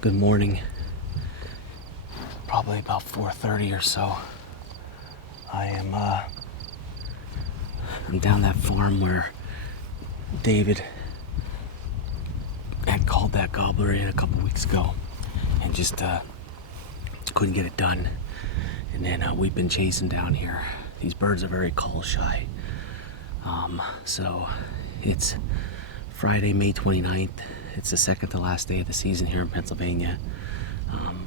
Good morning. Probably about 4:30 or so. I'm down that farm where David had called that gobbler in a couple weeks ago and just couldn't get it done. And then we've been chasing down here. These birds are very call shy. So it's Friday, May 29th. It's the second to last day of the season here in Pennsylvania.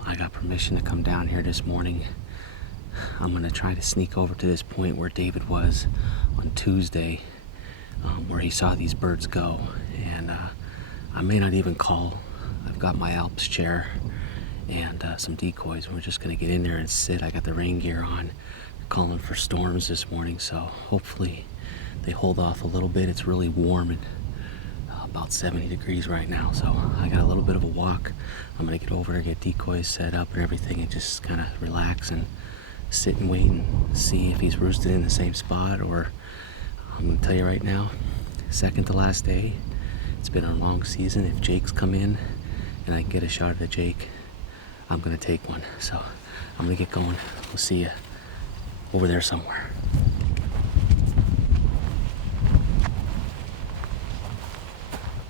I got permission to come down here this morning. I'm going to try to sneak over to this point where David was on Tuesday, where he saw these birds go. And I may not even call. I've got my Alps chair and some decoys. We're just going to get in there and sit. I got the rain gear on. They're calling for storms this morning, so hopefully they hold off a little bit. It's really warm and about 70 degrees right now, so I got a little bit of a walk. I'm gonna get over there, get decoys set up and everything, and just kind of relax and sit and wait and see if he's roosted in the same spot. Or I'm gonna tell you right now, second to last day. It's been a long season. If Jake's come in and I can get a shot at Jake, I'm gonna take one. So I'm gonna get going. We'll see you over there somewhere.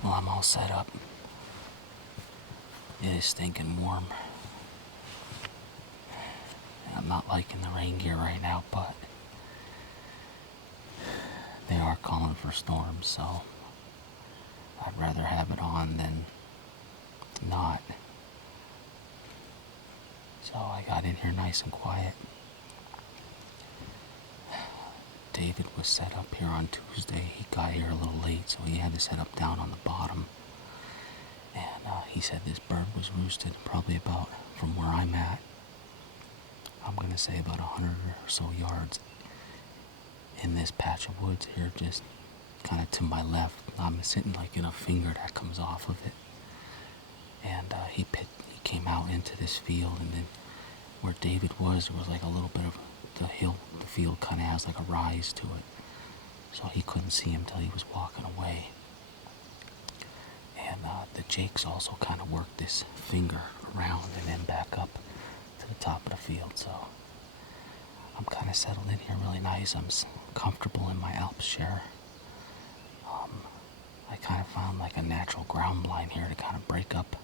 Well, I'm all set up. It is stinking warm. I'm not liking the rain gear right now, but they are calling for storms, so I'd rather have it on than not. So I got in here nice and quiet. David was set up here on Tuesday. He got here a little late, so he had to set up down on the bottom. And he said this bird was roosted probably about, from where I'm at, I'm going to say about 100 or so yards in this patch of woods here, just kind of to my left. I'm sitting like in a finger that comes off of it. And he came out into this field, and then where David was, there was like a little bit of the field kind of has like a rise to it, so he couldn't see him till he was walking away. And the Jakes also kind of worked this finger around and then back up to the top of the field. So I'm kind of settled in here really nice. I'm comfortable in my Alps chair. I kind of found like a natural ground blind here to kind of break up,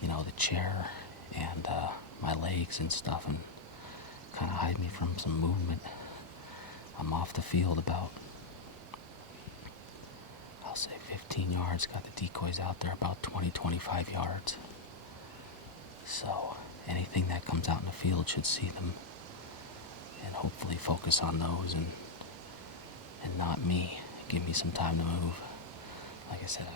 the chair and my legs and stuff, and kind of hide me from some movement. I'm off the field about, I'll say 15 yards. Got the decoys out there about 20-25 yards. So anything that comes out in the field should see them and hopefully focus on those and not me. Give me some time to move. Like I said,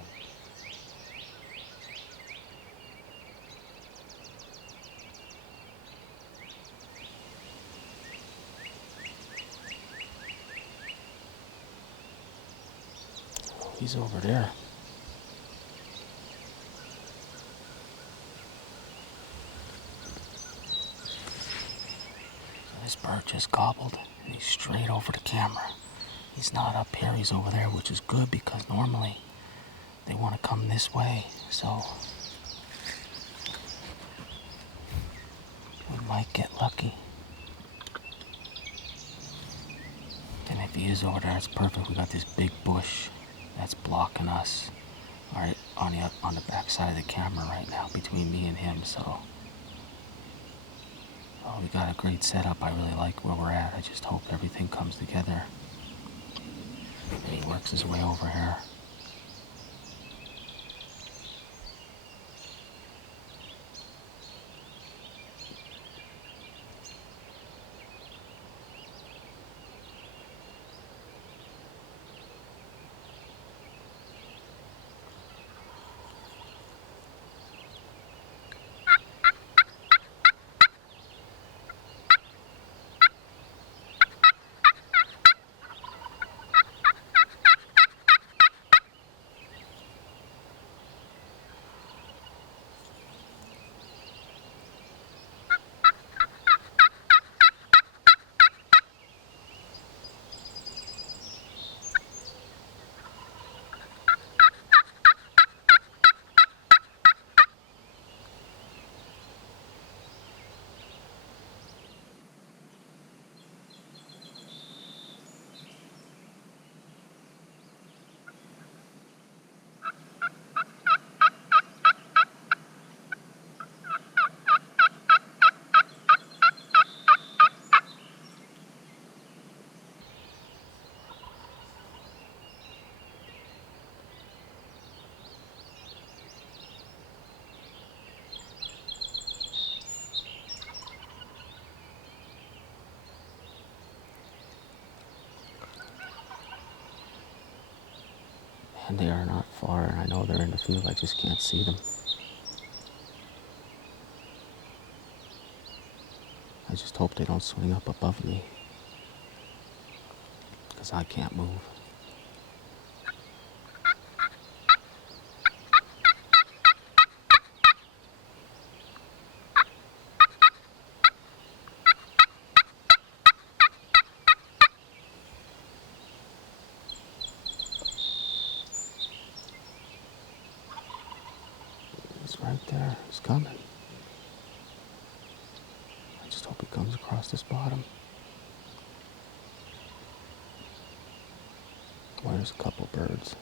he's over there. So this bird just gobbled, and he's straight over the camera. He's not up here, he's over there, which is good because normally they want to come this way. So we might get lucky. And if he is over there, it's perfect. We got this big bush that's blocking us right on the back side of the camera right now between me and him. So we got a great setup. I really like where we're at. I just hope everything comes together and he works his way over here. And they are not far, and I know they're in the field, I just can't see them. I just hope they don't swing up above me, because I can't move. It's right there. It's coming. I just hope he comes across this bottom. Well, there's a couple birds.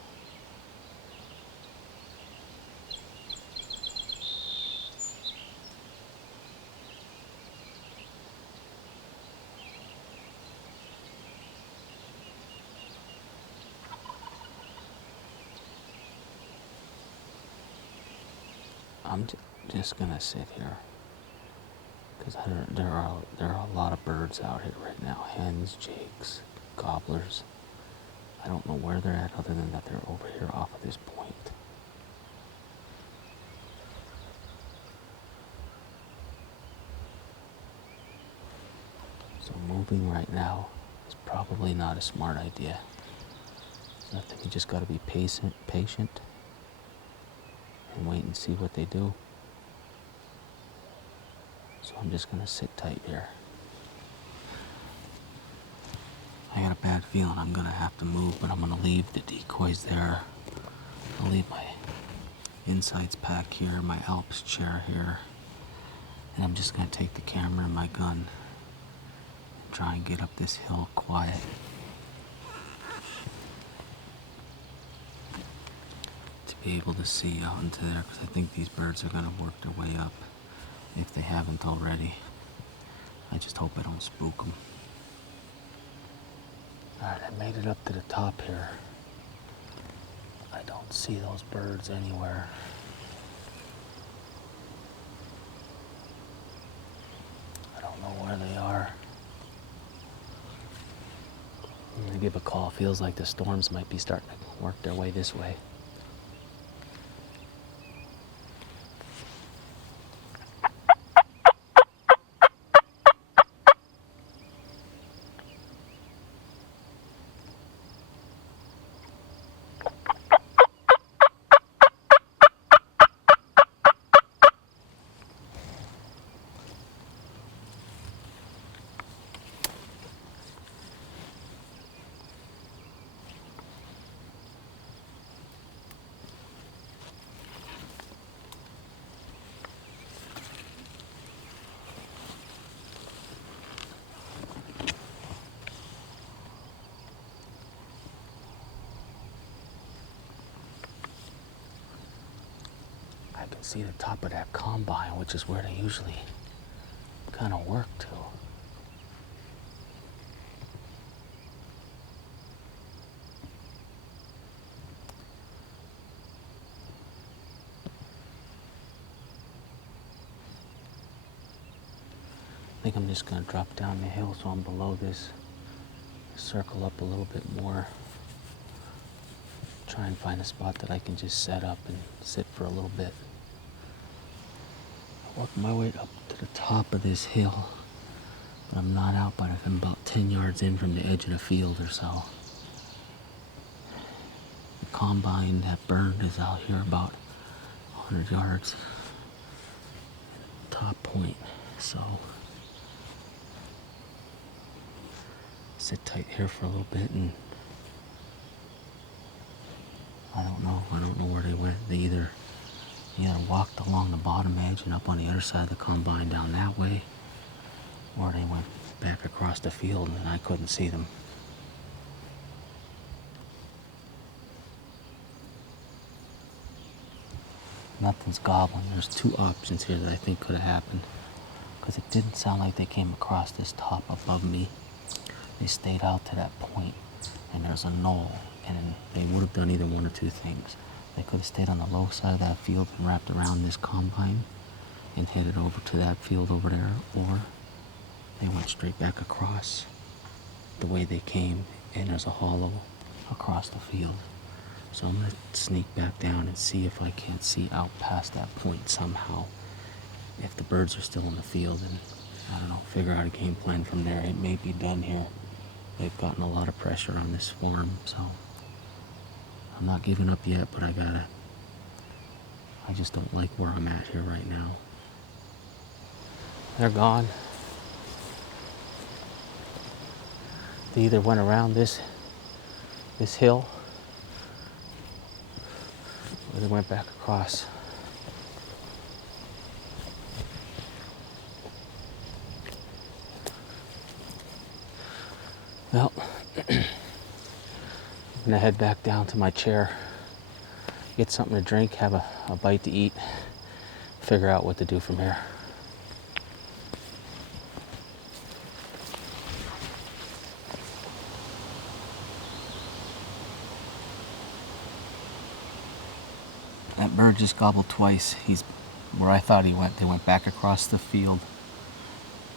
I'm just gonna sit here, because there are a lot of birds out here right now. Hens, jakes, gobblers. I don't know where they're at, other than that they're over here off of this point. So moving right now is probably not a smart idea. So I think you just gotta be patient, and wait and see what they do. So I'm just gonna sit tight here. I got a bad feeling I'm gonna have to move, but I'm gonna leave the decoys there. I'll leave my insights pack here, my Alps chair here, and I'm just gonna take the camera and my gun and try and get up this hill quiet. To be able to see out into there, because I think these birds are gonna work their way up, if they haven't already. I just hope I don't spook them. Alright, I made it up to the top here. I don't see those birds anywhere. I don't know where they are. I'm gonna give a call. Feels like the storms might be starting to work their way this way. I can see the top of that combine, which is where they usually kind of work to. I think I'm just gonna drop down the hill so I'm below this, circle up a little bit more, try and find a spot that I can just set up and sit for a little bit. I work my way up to the top of this hill, but I'm not out, but I'm about 10 yards in from the edge of the field or so. The combine that burned is out here about 100 yards, top point, so sit tight here for a little bit, and I don't know where they went. They either walked along the bottom edge and up on the other side of the combine down that way, or they went back across the field and I couldn't see them. Nothing's gobbling. There's two options here that I think could have happened, because it didn't sound like they came across this top above me. They stayed out to that point, and there's a knoll, and they would have done either one or two things. They could have stayed on the low side of that field and wrapped around this combine and headed over to that field over there, or they went straight back across the way they came, and there's a hollow across the field. So I'm gonna sneak back down and see if I can't see out past that point somehow. If the birds are still in the field, and I don't know, figure out a game plan from there. It may be done here. They've gotten a lot of pressure on this farm, so I'm not giving up yet, but I just don't like where I'm at here right now. They're gone. They either went around this hill or they went back across. Well, I'm gonna head back down to my chair, get something to drink, have a bite to eat, figure out what to do from here. That bird just gobbled twice. He's where I thought he went. They went back across the field.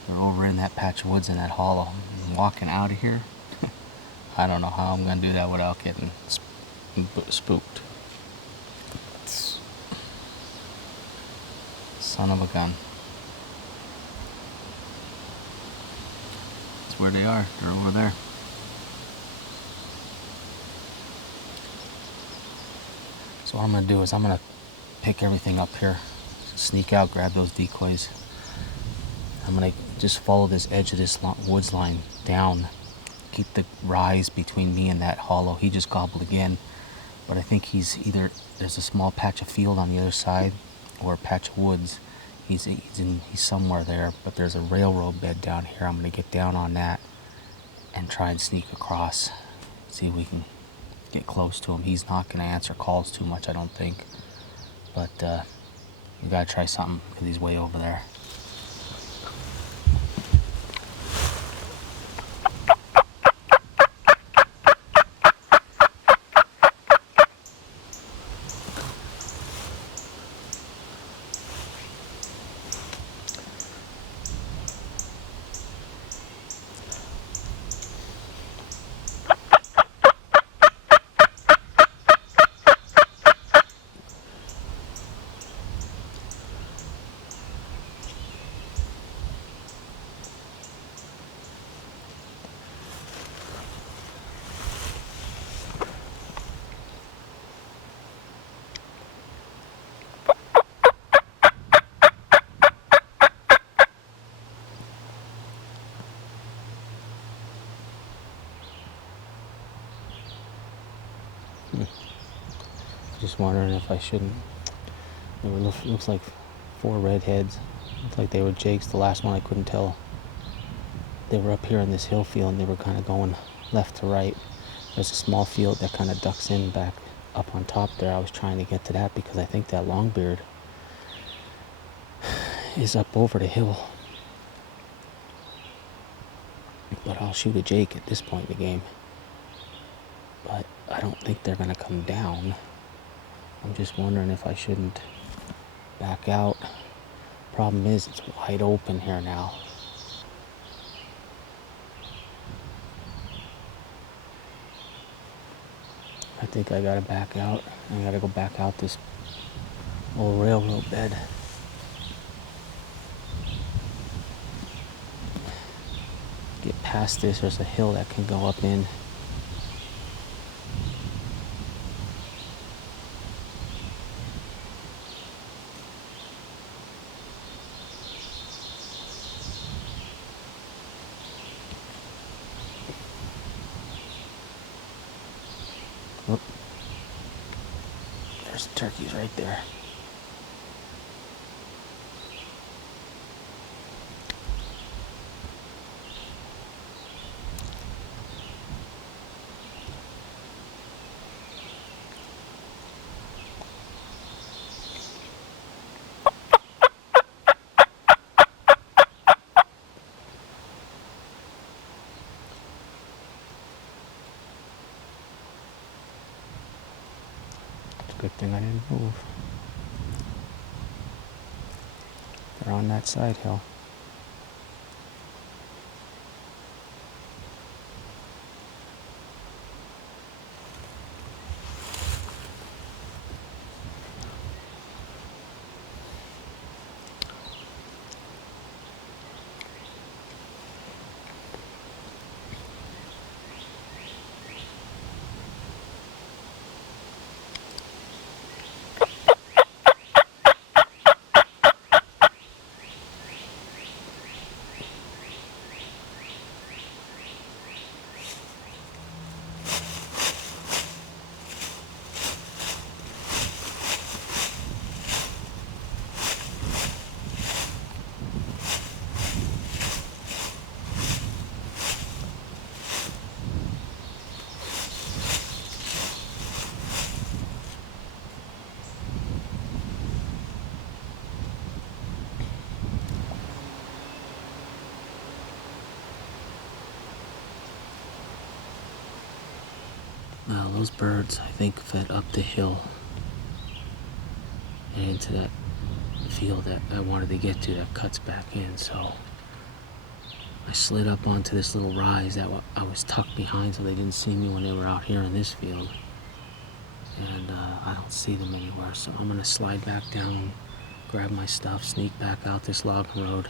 They're over in that patch of woods in that hollow. He's walking out of here. I don't know how I'm gonna do that without getting spooked. Son of a gun. That's where they are. They're over there. So what I'm gonna do is I'm gonna pick everything up here, sneak out, grab those decoys. I'm gonna just follow this edge of this woods line down, keep the rise between me and that hollow. He just gobbled again, but I think he's either, there's a small patch of field on the other side or a patch of woods. He's somewhere there, but there's a railroad bed down here. I'm gonna get down on that and try and sneak across, see if we can get close to him. He's not gonna answer calls too much, I don't think, but we gotta try something because he's way over there. Just wondering if I shouldn't. There were looks like 4 redheads. Looks like they were jakes. The last one I couldn't tell. They were up here in this hill field and they were kind of going left to right. There's a small field that kind of ducks in back up on top there. I was trying to get to that because I think that longbeard is up over the hill. But I'll shoot a jake at this point in the game. But I don't think they're going to come down. I'm just wondering if I shouldn't back out. Problem is, it's wide open here now. I think I gotta back out. I gotta go back out this old railroad bed. Get past this, there's a hill that can go up in. Oh. There's the turkeys right there. Good thing I didn't move. They're on that side hill. those birds, I think, fed up the hill and into that field that I wanted to get to that cuts back in. So I slid up onto this little rise that I was tucked behind so they didn't see me when they were out here in this field. And I don't see them anywhere, so I'm gonna slide back down, grab my stuff, sneak back out this log road,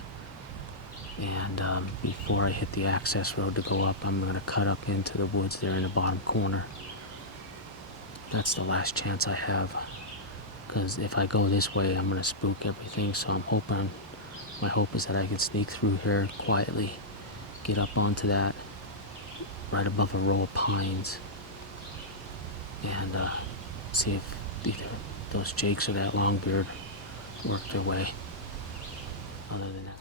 and before I hit the access road to go up, I'm gonna cut up into the woods there in the bottom corner. That's the last chance I have, because if I go this way, I'm gonna spook everything. So I'm hoping, my hope is that I can sneak through here quietly, get up onto that right above a row of pines, and see if either those jakes or that longbeard work their way. Other than that,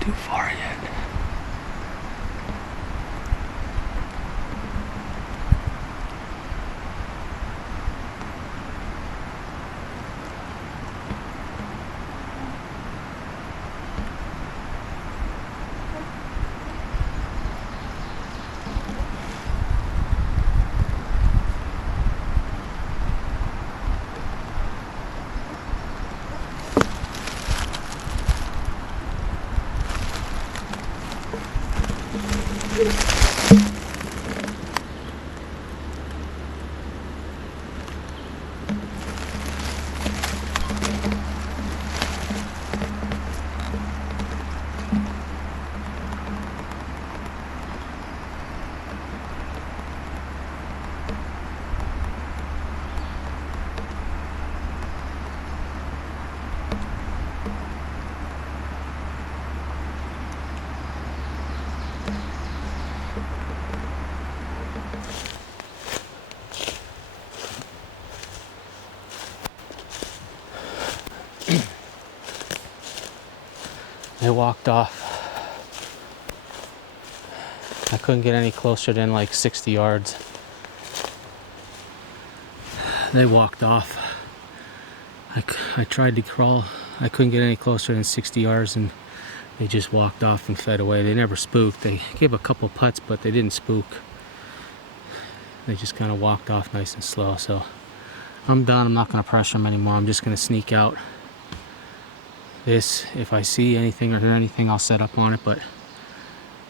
too far yet. They walked off. I couldn't get any closer than like 60 yards. They walked off. I tried to crawl. I couldn't get any closer than 60 yards, and they just walked off and fed away. They never spooked. They gave a couple putts, but they didn't spook. They just kind of walked off nice and slow. So I'm done. I'm not going to pressure them anymore. I'm just going to sneak out. This, if I see anything or hear anything, I'll set up on it, but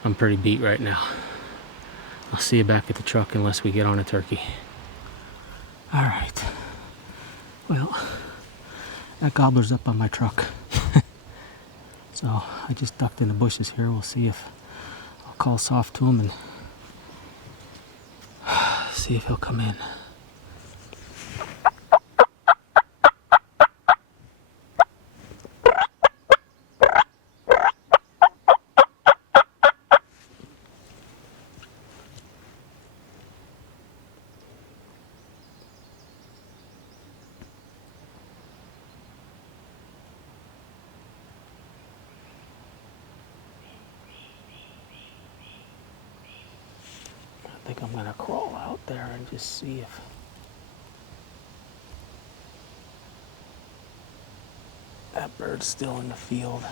I'm pretty beat right now. I'll see you back at the truck unless we get on a turkey. All right. Well, that gobbler's up on my truck. So I just ducked in the bushes here. We'll see if I'll call soft to him and see if he'll come in. I think I'm gonna crawl out there and just see if that bird's still in the field.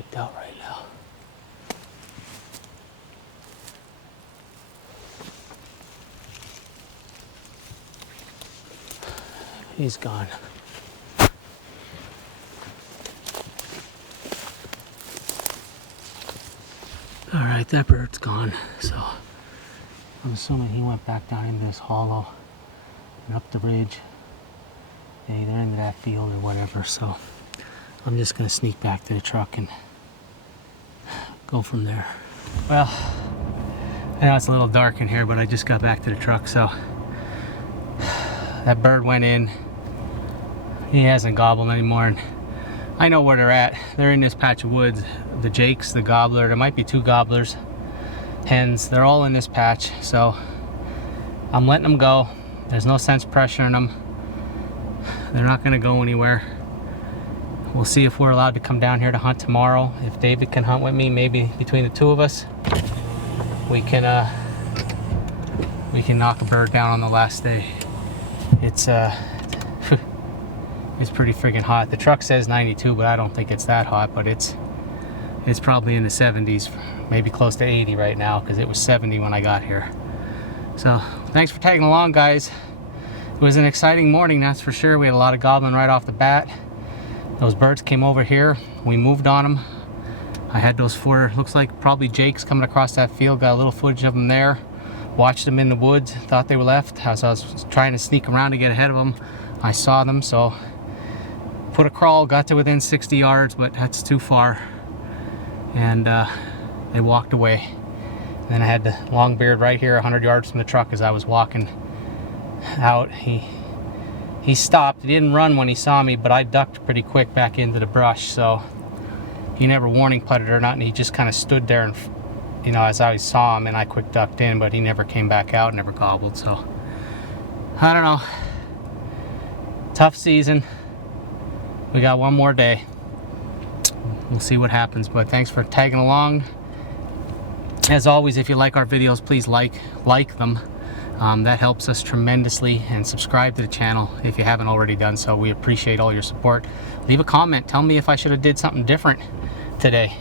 wiped out right now. He's gone. All right, that bird's gone. So I'm assuming he went back down into this hollow and up the ridge, either into that field or whatever. So I'm just gonna sneak back to the truck and go from there. Well, I know it's a little dark in here, but I just got back to the truck, so that bird went in. He hasn't gobbled anymore, and I know where they're at. They're in this patch of woods. The jakes, the gobbler, there might be 2 gobblers, hens, they're all in this patch, so I'm letting them go. There's no sense pressuring them. They're not gonna go anywhere. We'll see if we're allowed to come down here to hunt tomorrow. If David can hunt with me, maybe between the 2 of us, we can knock a bird down on the last day. It's it's pretty friggin' hot. The truck says 92, but I don't think it's that hot, but it's probably in the 70s, maybe close to 80 right now, because it was 70 when I got here. So thanks for tagging along, guys. It was an exciting morning, that's for sure. We had a lot of gobbling right off the bat. Those birds came over here, we moved on them. I had those 4, looks like probably jakes coming across that field, got a little footage of them there. Watched them in the woods, thought they were left. As I was trying to sneak around to get ahead of them, I saw them, so put a crawl, got to within 60 yards, but that's too far. And they walked away. And then I had the long beard right here 100 yards from the truck. As I was walking out, he stopped. He didn't run when he saw me, but I ducked pretty quick back into the brush, so he never warning putted or nothing. He just kind of stood there, and you know, as I saw him, and I quick ducked in, but he never came back out, never gobbled. So I don't know, tough season. We got one more day. We'll see what happens, but thanks for tagging along. As always, if you like our videos, please like them. That helps us tremendously, and subscribe to the channel if you haven't already done so. We appreciate all your support. Leave a comment, tell me if I should have did something different today.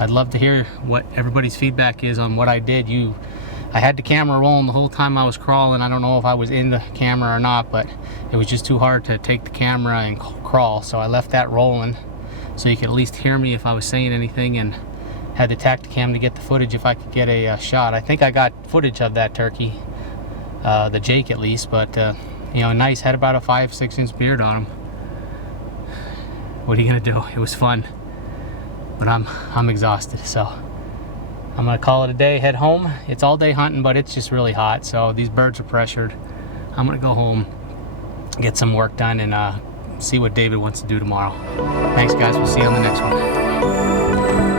I'd love to hear what everybody's feedback is on what I did. I had the camera rolling the whole time I was crawling. I don't know if I was in the camera or not, but it was just too hard to take the camera and crawl, so I left that rolling so you could at least hear me if I was saying anything, and had the Tacticam to get the footage if I could get a shot. I think I got footage of that turkey, the jake at least, but you know, nice, had about a 5-6 inch beard on him. What are you gonna do? It was fun, but I'm exhausted, so I'm gonna call it a day, head home. It's all day hunting, but it's just really hot, so these birds are pressured. I'm gonna go home, get some work done, and see what David wants to do tomorrow. Thanks, guys. We'll see you on the next one.